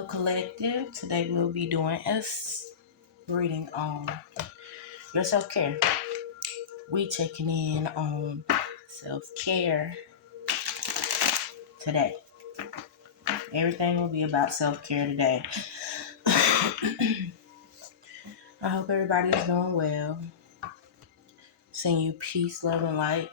Hello, collective. Today we'll be doing a reading on your self care. We checking in on self care today. Everything will be about self care today. I hope everybody is doing well. Send you peace, love, and light.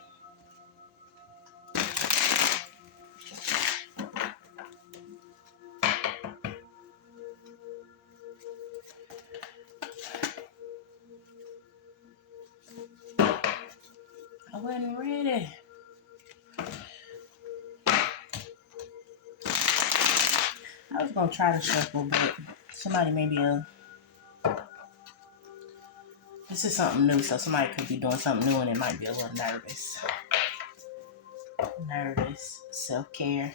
I wasn't ready. I was gonna try to shuffle, but somebody this is something new, so somebody could be doing something new and it might be a little nervous. Self care.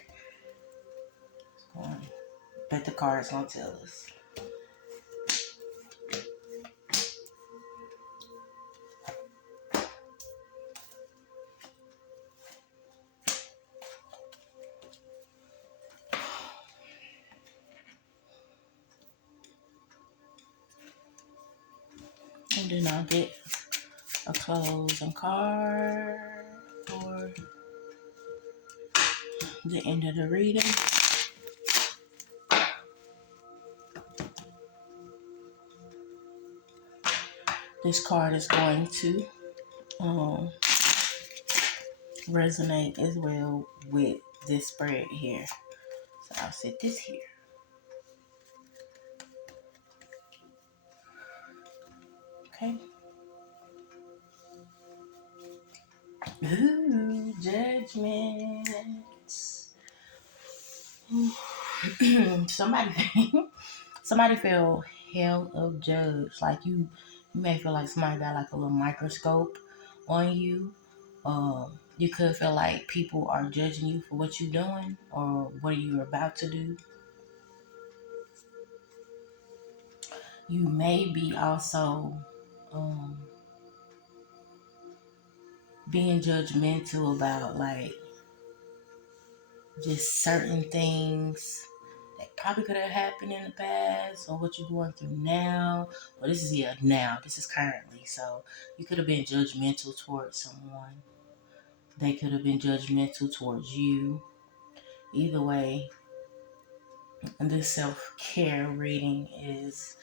Bet the card's gonna tell us. And then I'll get a closing card for the end of the reading. This card is going to resonate as well with this spread here. So I'll set this here. Okay. Ooh, judgments. somebody feel hell of judged. Like you may feel like somebody got like a little microscope on you. You could feel like people are judging you for what you're doing or what you're about to do. You may be also being judgmental about like just certain things that probably could have happened in the past or what you're going through now. Well, this is now. This is currently. So you could have been judgmental towards someone. They could have been judgmental towards you. Either way, this self-care reading is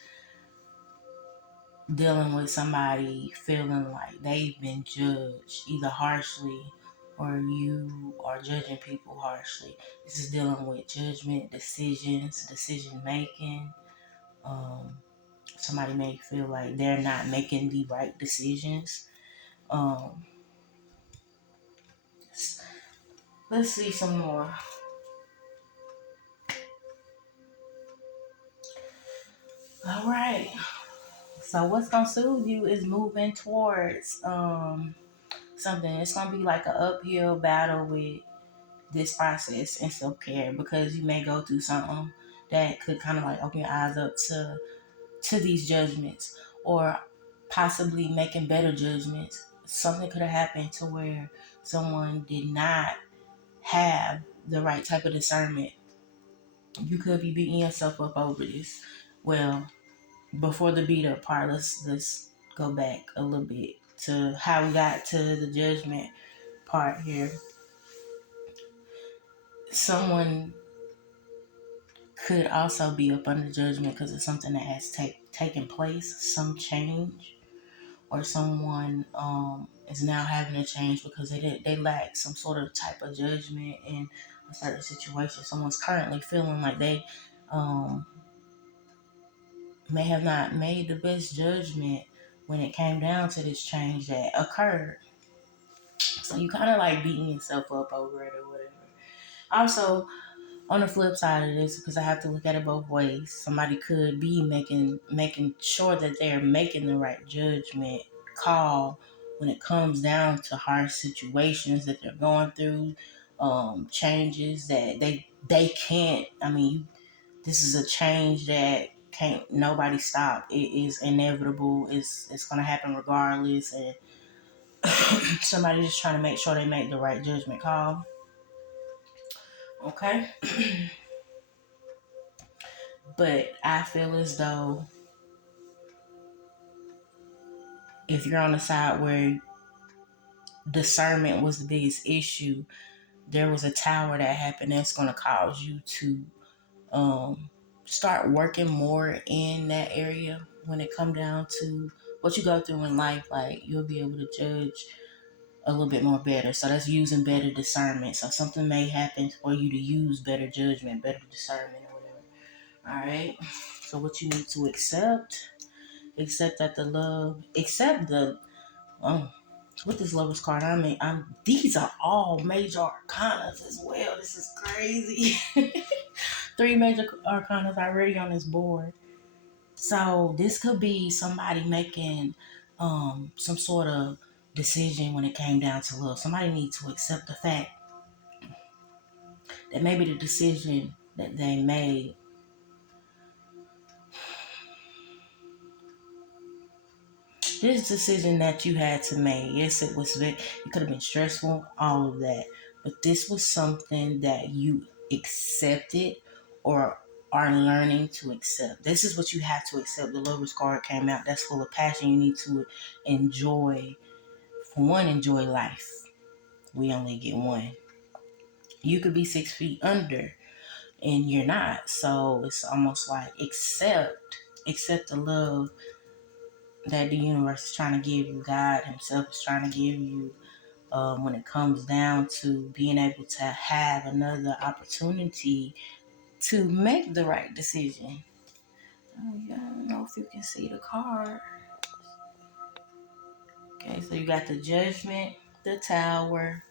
dealing with somebody feeling like they've been judged either harshly or you are judging people harshly. This is dealing with judgment, decision making. Somebody may feel like they're not making the right decisions. Let's see some more. All right. So what's gonna soothe you is moving towards something. It's gonna be like an uphill battle with this process and self-care because you may go through something that could kind of like open your eyes up to these judgments or possibly making better judgments. Something could have happened to where someone did not have the right type of discernment. You could be beating yourself up over this. Well, before the beat up part, let's go back a little bit to how we got to the judgment part here. Someone could also be up under judgment because of something that has taken place, some change, or someone is now having a change because they lack some sort of type of judgment in a certain situation. Someone's currently feeling like they may have not made the best judgment when it came down to this change that occurred. So you kind of like beating yourself up over it or whatever. Also, on the flip side of this, because I have to look at it both ways, somebody could be making sure that they're making the right judgment call when it comes down to harsh situations that they're going through, changes that they can't. I mean, this is a change that can't nobody stop. It is inevitable. It's gonna happen regardless, and somebody just trying to make sure they make the right judgment call. Okay. But I feel as though if you're on the side where discernment was the biggest issue, there was a tower that happened that's going to cause you to um, start working more in that area when it come down to what you go through in life. Like, you'll be able to judge a little bit more better. So that's using better discernment. So something may happen for you to use better judgment, better discernment, or whatever. All right. So what you need to accept that the love, accept the with this lovers card. I mean, these are all major arcanas as well. This is crazy. Three major arcanas already on this board. So this could be somebody making some sort of decision when it came down to love. Somebody needs to accept the fact that maybe the decision that they made, this decision that you had to make, yes, it could have been stressful, all of that, but this was something that you accepted or are learning to accept. This is what you have to accept. The Lover's card came out. That's full of passion. You need to enjoy. For one, enjoy life. We only get one. You could be 6 feet under and you're not. So it's almost like accept the love that the universe is trying to give you. God himself is trying to give you, when it comes down to being able to have another opportunity to make the right decision. Oh, yeah, I don't know if you can see the card. Okay, so you got the Judgment, the Tower,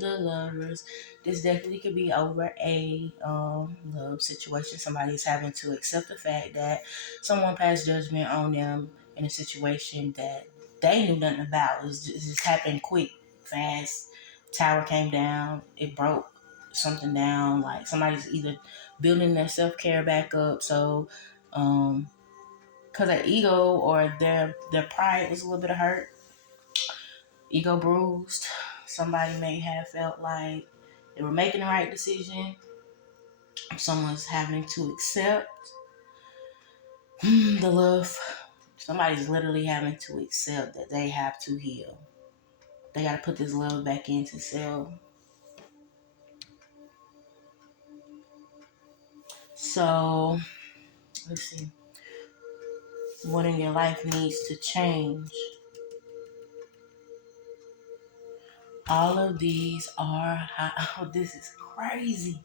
the Lovers. This definitely could be over a love situation. Somebody is having to accept the fact that someone passed judgment on them in a situation that they knew nothing about. It just happened quick, fast. Tower came down. It broke something down. Like, somebody's either building their self care back up. So, because their ego or their pride was a little bit of hurt, ego bruised. Somebody may have felt like they were making the right decision. Someone's having to accept the love. Somebody's literally having to accept that they have to heal. They got to put this love back into self. So, let's see. What in your life needs to change? All of these are, oh, this is crazy.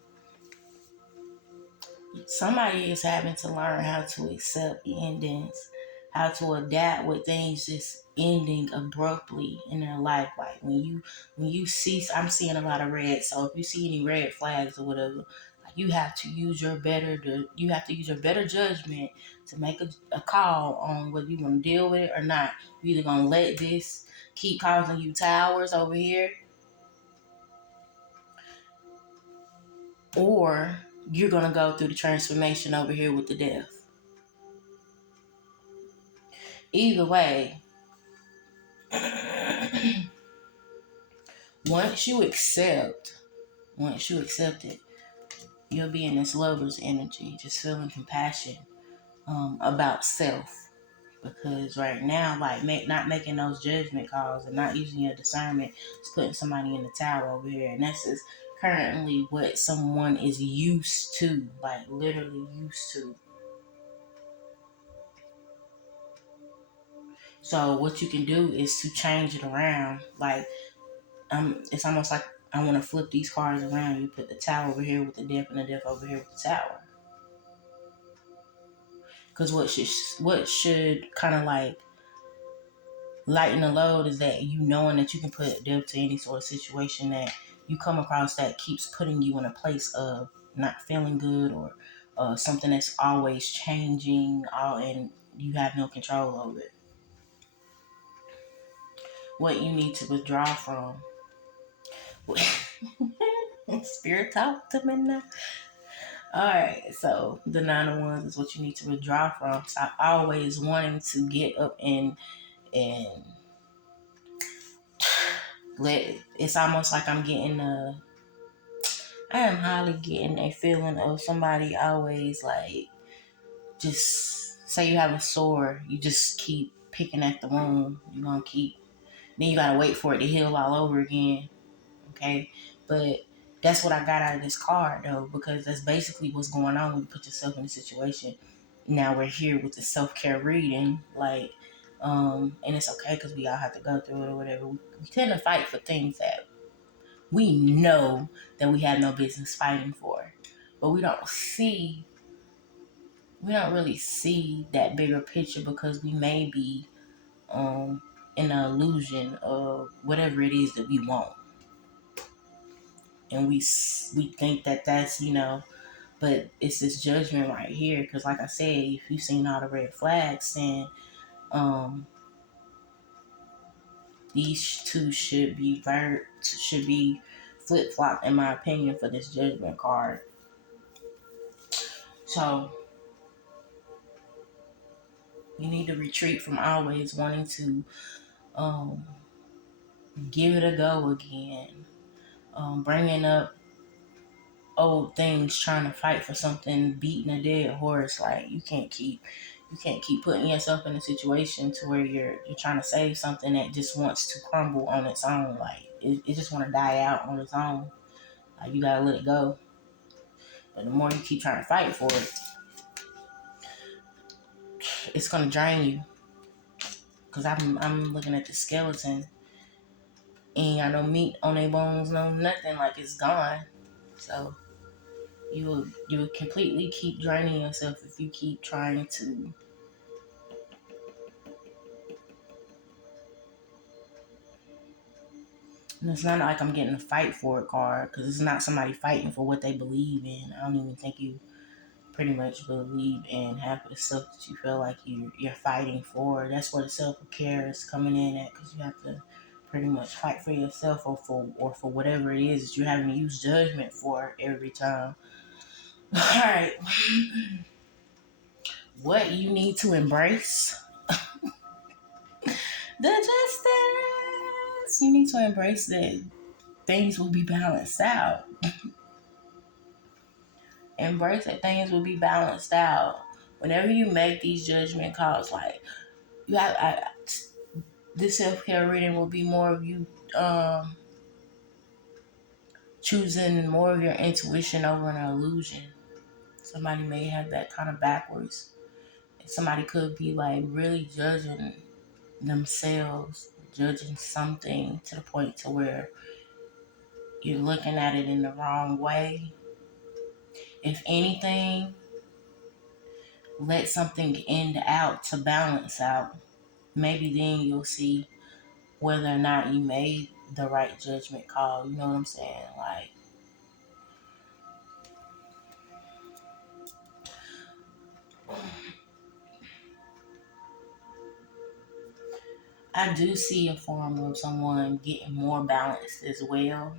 Somebody is having to learn how to accept endings, how to adapt with things just ending abruptly in their life. Like, when you see, I'm seeing a lot of red. So if you see any red flags or whatever, like, you have to use your better judgment to make a call on whether you want to deal with it or not. You're either gonna let this keep causing you towers over here, or you're gonna go through the transformation over here with the death. Either way, once you accept it, you'll be in this lover's energy, just feeling compassion about self. Because right now, like, not making those judgment calls and not using your discernment is putting somebody in the tower over here, and that's just currently what someone is used to, like literally used to. So what you can do is to change it around. Like, it's almost like I want to flip these cards around. You put the tower over here with the death, and the death over here with the tower. Because what should kind of like lighten the load is that you knowing that you can put death to any sort of situation that you come across that keeps putting you in a place of not feeling good, or something that's always changing, and you have no control over it. What you need to withdraw from. Spirit, talk to me now. All right, so the Nine of Wands is what you need to withdraw from. So I always wanting to get up and it's almost like I am highly getting a feeling of somebody always like just say you have a sore, you just keep picking at the wound. You're gonna keep, then you gotta wait for it to heal all over again. Okay, but that's what I got out of this card though, because that's basically what's going on when you put yourself in a situation. Now we're here with the self-care reading, like, and it's okay because we all have to go through it or whatever. We tend to fight for things that we know that we have no business fighting for, but we don't really see that bigger picture because we may be in an illusion of whatever it is that we want, and we think that that's, but it's this judgment right here. Because like I said, if you've seen all the red flags, then um these two should be flip flop in my opinion for this judgment card. So you need to retreat from always wanting to um give it a go again, bringing up old things, trying to fight for something, beating a dead horse. Like you can't keep putting yourself in a situation to where you're trying to save something that just wants to crumble on its own. Like it just want to die out on its own. Like you gotta let it go. But the more you keep trying to fight for it, it's gonna drain you. Cause I'm looking at the skeleton, and I don't meat on their bones, no nothing. Like it's gone. So you will completely keep draining yourself if you keep trying to. And it's not like I'm getting a fight for it card, because it's not somebody fighting for what they believe in. I don't even think you pretty much believe in half of the stuff that you feel like you're fighting for. That's where the self-care is coming in at, because you have to pretty much fight for yourself or for whatever it is that you're having to use judgment for every time. All right. What you need to embrace? The justice. You need to embrace that things will be balanced out. Embrace that things will be balanced out. Whenever you make these judgment calls, like you have, this self care reading will be more of you choosing more of your intuition over an illusion. Somebody may have that kind of backwards. Somebody could be like really judging themselves, judging something to the point to where you're looking at it in the wrong way. If anything, let something end out to balance out. Maybe then you'll see whether or not you made the right judgment call. You know what I'm saying? Like, I do see a form of someone getting more balanced as well.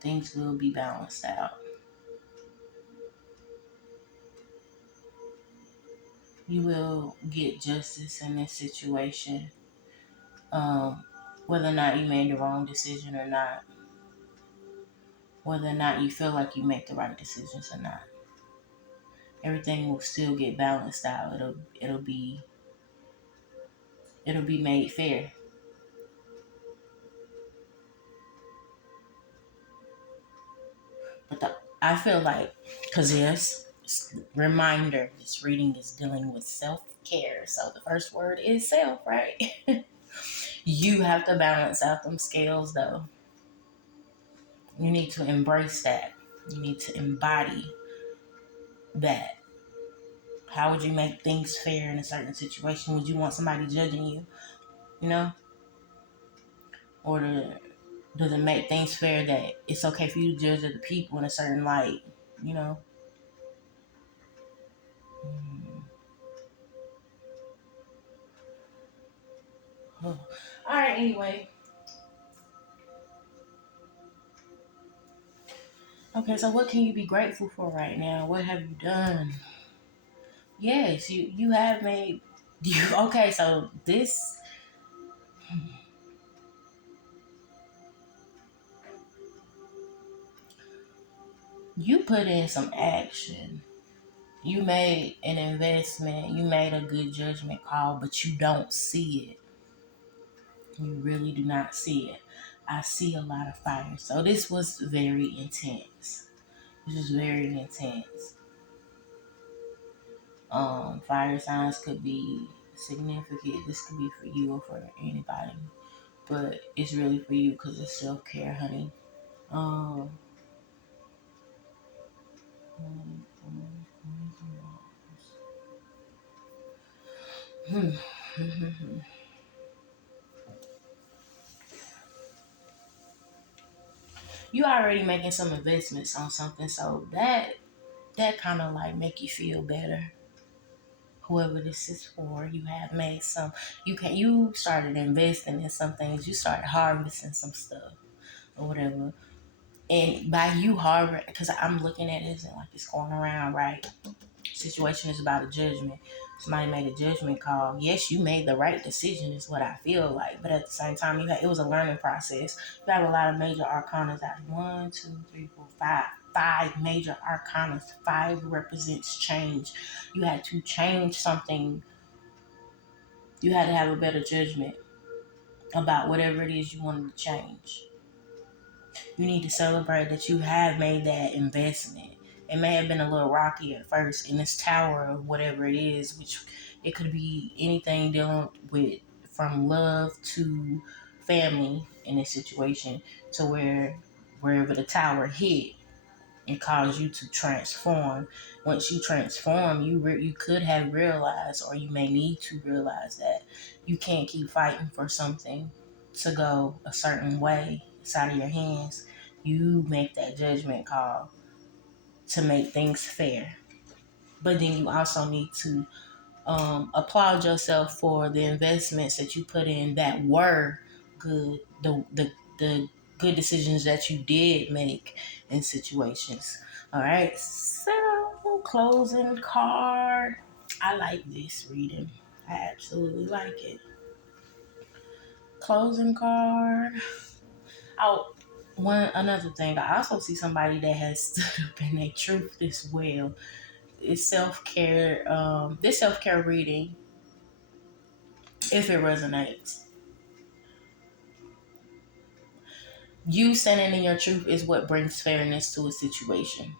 Things will be balanced out. You will get justice in this situation. Um, Whether or not you made the wrong decision or not, whether or not you feel like you make the right decisions or not, everything will still get balanced out. It'll be made fair. But I feel like, because yes, reminder, this reading is dealing with self care. So the first word is self, right? You have to balance out them scales though. You need to embrace that. You need to embody that. How would you make things fair in a certain situation? Would you want somebody judging you, you know? Or does it make things fair that it's okay for you to judge other people in a certain light, you know? Mm. Oh. All right, anyway. Okay, so what can you be grateful for right now? What have you done? Yes, you have made you okay, so this you put in some action. You made an investment, you made a good judgment call, but you don't see it. You really do not see it. I see a lot of fire. So this was very intense. This was very intense. Fire signs could be significant. This could be for you or for anybody, but it's really for you because it's self care, honey. Um, you already making some investments on something, so that kind of like make you feel better. Whoever this is for, you have made some. You started investing in some things. You started harvesting some stuff or whatever. And by you harvesting, because I'm looking at it like it's going around, right? Situation is about a judgment. Somebody made a judgment call. Yes, you made the right decision, is what I feel like. But at the same time, it was a learning process. You have a lot of major arcanas out. 1, 2, 3, 4, 5. 5 major arcanas. 5 represents change. You had to change something. You had to have a better judgment about whatever it is you wanted to change. You need to celebrate that you have made that investment. It may have been a little rocky at first in this tower of whatever it is, which it could be anything dealing with from love to family in this situation to wherever the tower hit and caused you to transform. Once you transform, you could have realized, or you may need to realize that you can't keep fighting for something to go a certain way. It's out of your hands. You make that judgment call to make things fair. But then you also need to applaud yourself for the investments that you put in that were good. The good decisions that you did make in situations. All right. So closing card. I like this reading. I absolutely like it. Closing card. Oh, one another thing. I also see somebody that has stood up in their truth as well. It's self care. This self care reading, if it resonates, you standing in your truth is what brings fairness to a situation.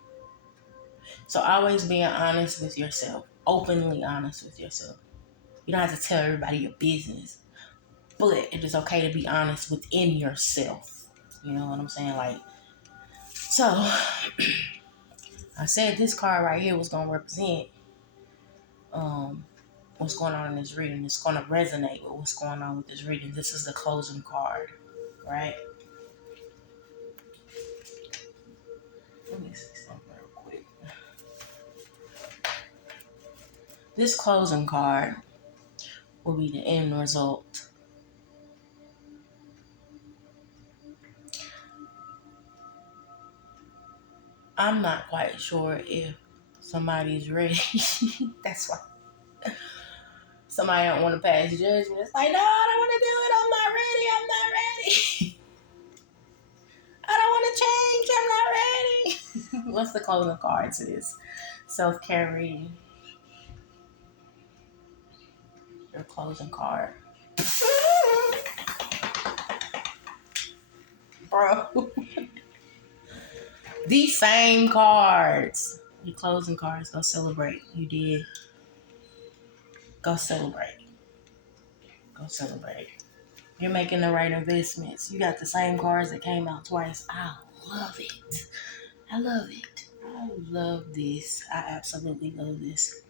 So always being honest with yourself, openly honest with yourself. You don't have to tell everybody your business, but it is okay to be honest within yourself. You know what I'm saying? Like, so I said this card right here was gonna represent um what's going on in this reading. It's gonna resonate with what's going on with this reading. This is the closing card, right? Let me see something real quick. This closing card will be the end result. I'm not quite sure if somebody's ready. That's why somebody don't want to pass judgment. It's like, no, I don't want to do it. I'm not ready. I'm not ready. I don't want to change. I'm not ready. What's the closing card to this self-care reading? Your closing card. Bro. These same cards. Your closing cards. Go celebrate. You did. Go celebrate. Go celebrate. You're making the right investments. You got the same cards that came out twice. I love it. I love it. I love this. I absolutely love this.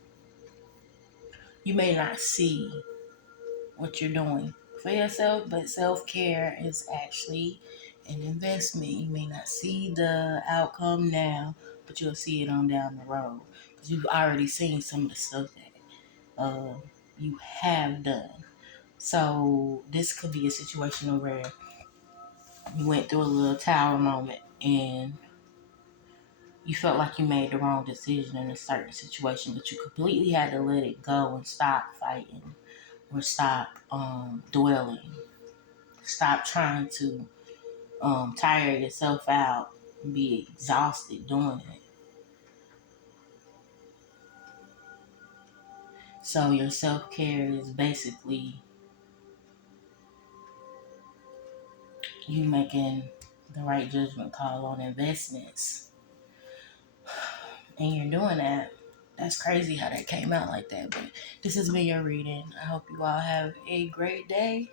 You may not see what you're doing for yourself, but self-care is actually an investment. You may not see the outcome now, but you'll see it on down the road because you've already seen some of the stuff that you have done. So this could be a situation where you went through a little tower moment and you felt like you made the wrong decision in a certain situation, but you completely had to let it go and stop fighting or stop dwelling. Stop trying to tire yourself out and be exhausted doing it. So your self-care is basically you making the right judgment call on investments, and you're doing that. That's crazy how that came out like that. But this has been your reading. I hope you all have a great day.